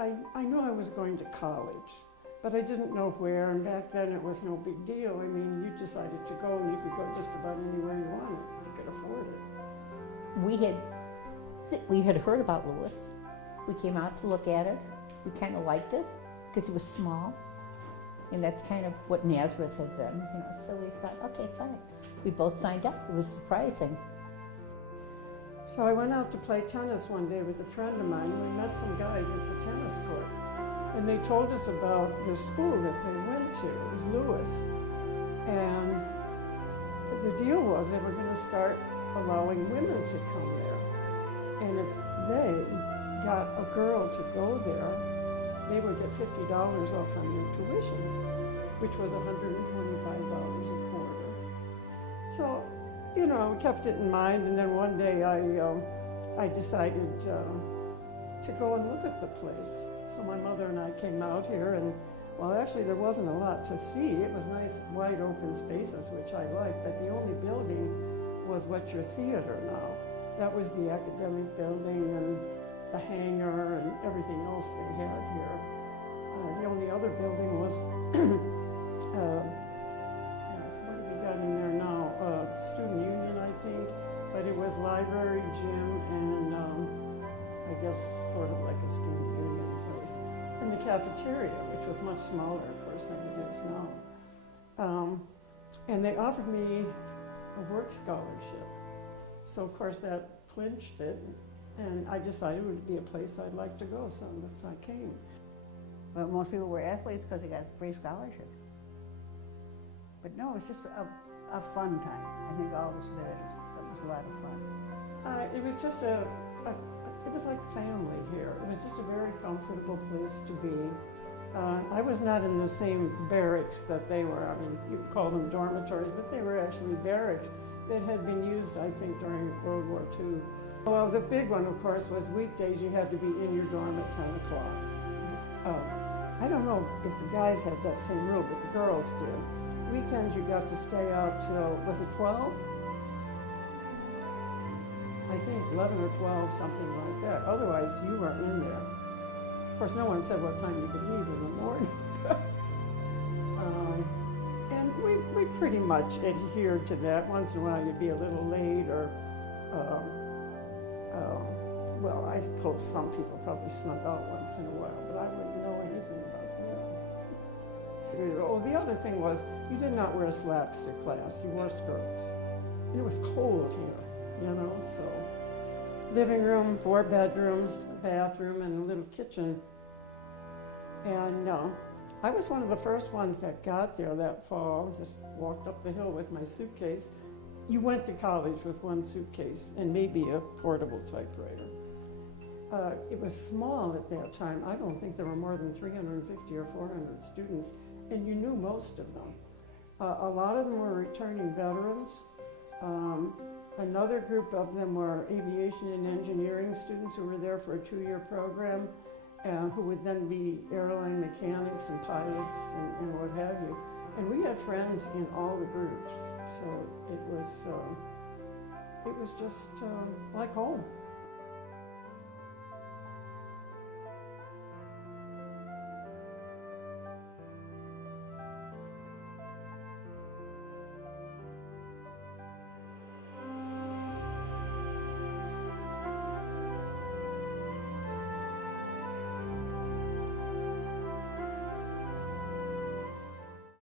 I knew I was going to college, but I didn't know where, and back then it was no big deal. I mean, you decided to go, and you could go just about anywhere you wanted. You could afford it. We had heard about Lewis. We came out to look at it. We kind of liked it because it was small, and that's kind of what Nazareth had been, you know. So we thought, okay, fine. We both signed up. It was surprising. So I went out to play tennis one day with a friend of mine, and we met some guys at the tennis court. And they told us about the school that they went to. It was Lewis. And the deal was they were going to start allowing women to come there. And if they got a girl to go there, they would get $50 off on their tuition, which was $125 a quarter. So, you know, kept it in mind, and then one day I decided to go and look at the place. So my mother and I came out here, and well, actually there wasn't a lot to see. It was nice, wide open spaces, which I liked, but the only building was what's your theater now. That was the academic building and the hangar and everything else they had here. The only other building was what have we got in there now? Student Union, I think, but it was library, gym, and I guess sort of like a student union place. And the cafeteria, which was much smaller, of course, than it is now. And they offered me a work scholarship. So, of course, that clinched it, and I decided it would be a place I'd like to go, so I came. Well, most people were athletes because they got free scholarship. But no, it was just a fun time. I think all of us did it. It was a lot of fun. It was just it was like family here. It was just a very comfortable place to be. I was not in the same barracks that they were. I mean, you could call them dormitories, but they were actually barracks that had been used, I think, during World War II. Well, the big one, of course, was weekdays you had to be in your dorm at 10 o'clock. I don't know if the guys had that same rule, but the girls did. Weekends you got to stay out till, was it 12? I think 11 or 12, something like that. Otherwise, you were in there. Of course, no one said what time you could leave in the morning. And we pretty much adhered to that. Once in a while, you'd be a little late, or, well, I suppose some people probably snuck out once in a while, but I wouldn't know anything about that. Oh, the other thing was, you did not wear slacks to class. You wore skirts. It was cold here, you know, so. Living room, 4 bedrooms, a bathroom, and a little kitchen. And I was one of the first ones that got there that fall, just walked up the hill with my suitcase. You went to college with one suitcase and maybe a portable typewriter. It was small at that time. I don't think there were more than 350 or 400 students, and you knew most of them. A lot of them were returning veterans. Another group of them were aviation and engineering students who were there for a 2-year program, who would then be airline mechanics and pilots and what have you. And we had friends in all the groups, so it was just like home.